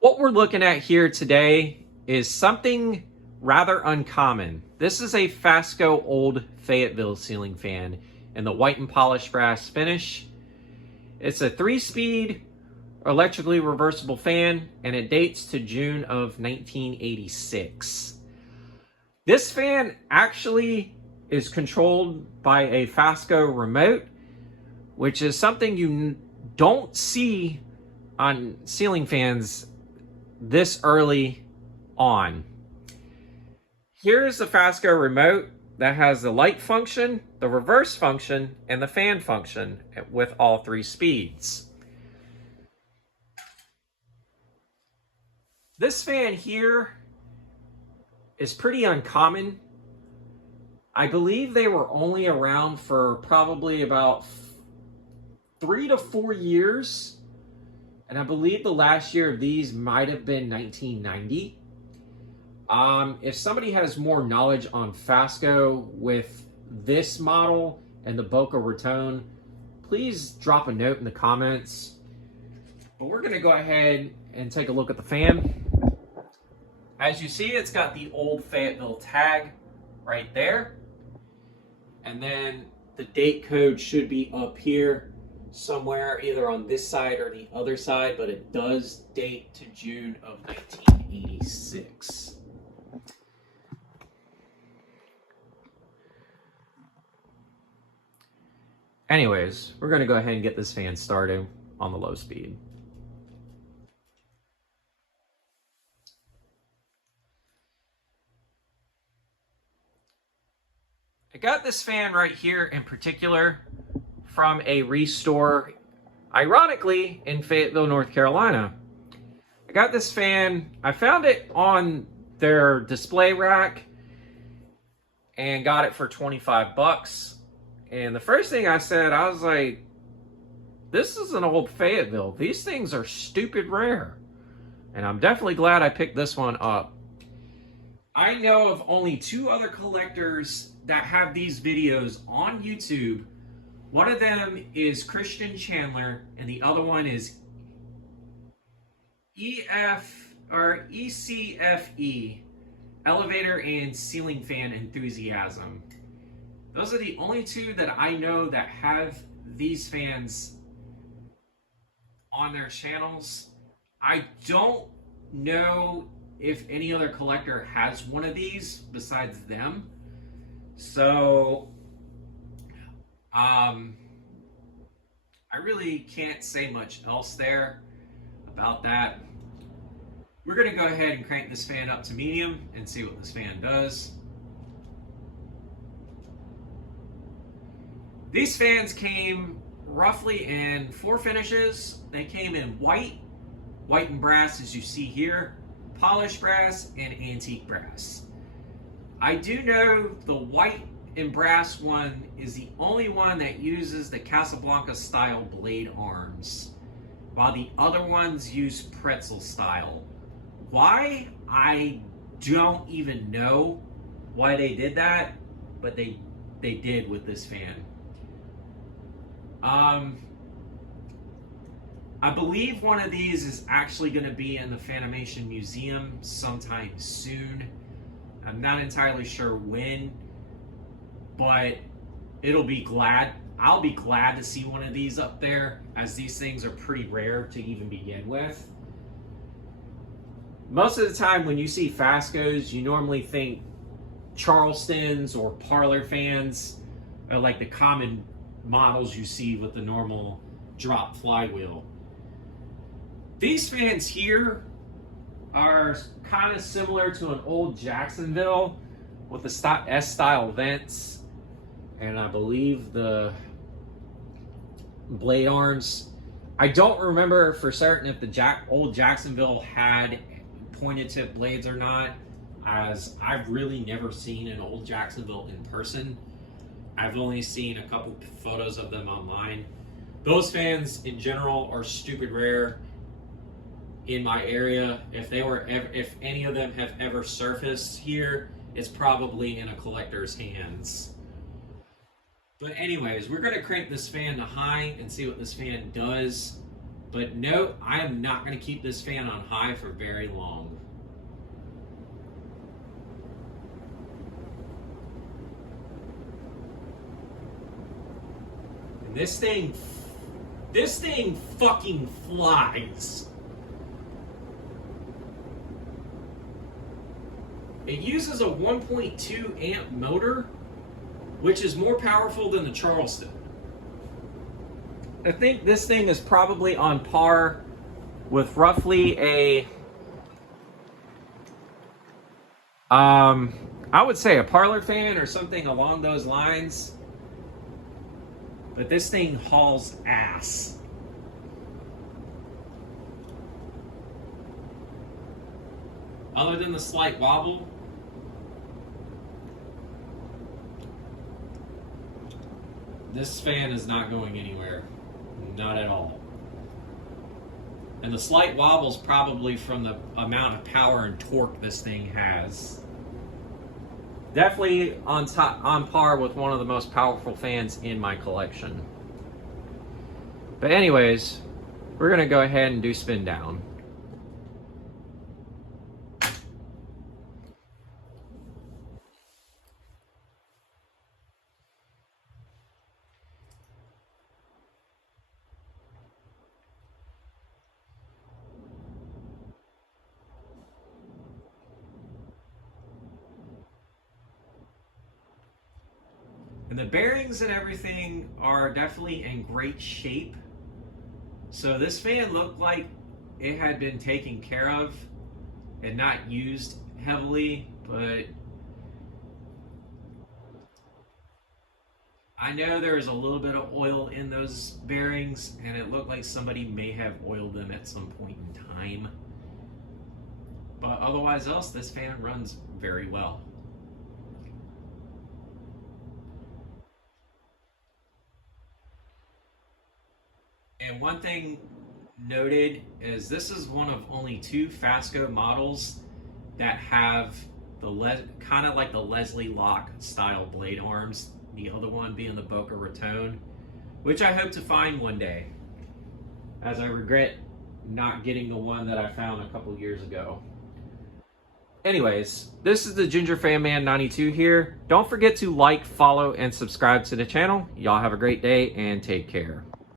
What we're looking at here today is something rather uncommon. This is a Fasco Olde Fayetteville ceiling fan in the white and polished brass finish. It's a 3-speed electrically reversible fan, and it dates to June of 1986. This fan actually is controlled by a Fasco remote, which is something you don't see on ceiling fans this early on. Here's the Fasco remote that has the light function, the reverse function, and the fan function with all 3 speeds. This fan here is pretty uncommon. I believe they were only around for probably about 3 to 4 years. And I believe the last year of these might have been 1990. If somebody has more knowledge on Fasco with this model and the Boca Raton, please drop a note in the comments. But we're going to go ahead and take a look at the fan. As you see, it's got the old Fayetteville tag right there. And then the date code should be up here somewhere, either on this side or the other side, but it does date to June of 1986. Anyways, we're going to go ahead and get this fan started on the low speed. I got this fan right here in particular from a restore, ironically, in Fayetteville, North Carolina. I got this fan, I found it on their display rack and got it for 25 bucks. And the first thing I said, I was like, this is an old Fayetteville. These things are stupid rare. And I'm definitely glad I picked this one up. I know of only 2 other collectors that have these videos on YouTube. One of them is Christian Chandler, and the other one is ECFE, Elevator and Ceiling Fan Enthusiasm. Those are the only 2 that I know that have these fans on their channels. I don't know if any other collector has one of these besides them. So I really can't say much else there about that. We're going to go ahead and crank this fan up to medium and see what this fan does. These fans came roughly in 4 finishes. They came in white and brass as you see here, polished brass, and antique brass. I do know the white and brass one is the only one that uses the Casablanca style blade arms, while the other ones use pretzel style. Why? I don't even know why they did that, but they did with this fan. I believe one of these is actually going to be in the Fanimation Museum sometime soon. I'm not entirely sure when, but I'll be glad to see one of these up there, as these things are pretty rare to even begin with. Most of the time when you see Fascos, you normally think Charlestons or parlor fans, are like the common models you see with the normal drop flywheel. These fans here are kind of similar to an old Jacksonville with the S-style vents, and I believe the blade arms. I don't remember for certain if the old Jacksonville had pointed tip blades or not, as I've really never seen an old Jacksonville in person. I've only seen a couple photos of them online. Those fans in general are stupid rare in my area. If any of them have ever surfaced here, it's probably in a collector's hands. But anyways, we're going to crank this fan to high and see what this fan does. But no, I am not going to keep this fan on high for very long. And this thing fucking flies. It uses a 1.2 amp motor, which is more powerful than the Charleston. I think this thing is probably on par with roughly a, I would say a parlor fan or something along those lines. But this thing hauls ass. Other than the slight wobble, this fan is not going anywhere. Not at all. And the slight wobble's probably from the amount of power and torque this thing has. Definitely on par with one of the most powerful fans in my collection. But anyways, we're going to go ahead and do spin down. And the bearings and everything are definitely in great shape. So this fan looked like it had been taken care of and not used heavily, but I know there is a little bit of oil in those bearings, and it looked like somebody may have oiled them at some point in time. But otherwise else, this fan runs very well. And one thing noted is this is one of only 2 Fasco models that have the kind of like the Leslie Locke style blade arms. The other one being the Boca Raton, which I hope to find one day, as I regret not getting the one that I found a couple years ago. Anyways, this is the Ginger Fan Man 92 here. Don't forget to like, follow, and subscribe to the channel. Y'all have a great day and take care.